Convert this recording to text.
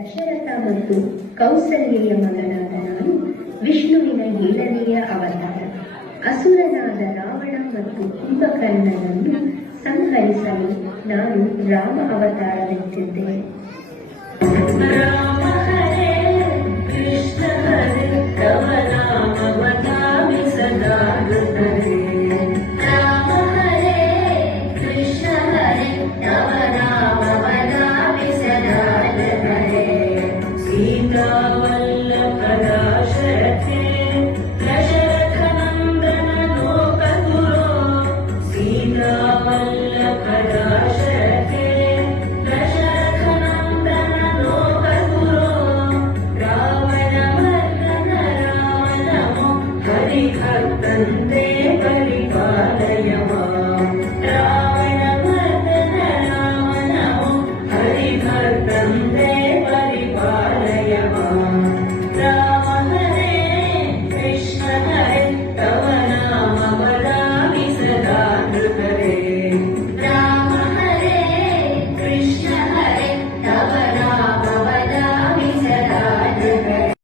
ದಶರಥ ಮತ್ತು ಕೌಸಲ್ಯೆಯ ಮಗನಾದ ನಾನು ವಿಷ್ಣುವಿನ 7ನೆಯ ಅವತಾರ. ಅಸುರನಾದ ರಾವಣ ಮತ್ತು ಕುಂಭಕರ್ಣನನ್ನು ಸಂಹರಿಸಲು ನಾನು ರಾಮ ಅವತಾರವೆತ್ತಿದ್ದೇನೆ. Sita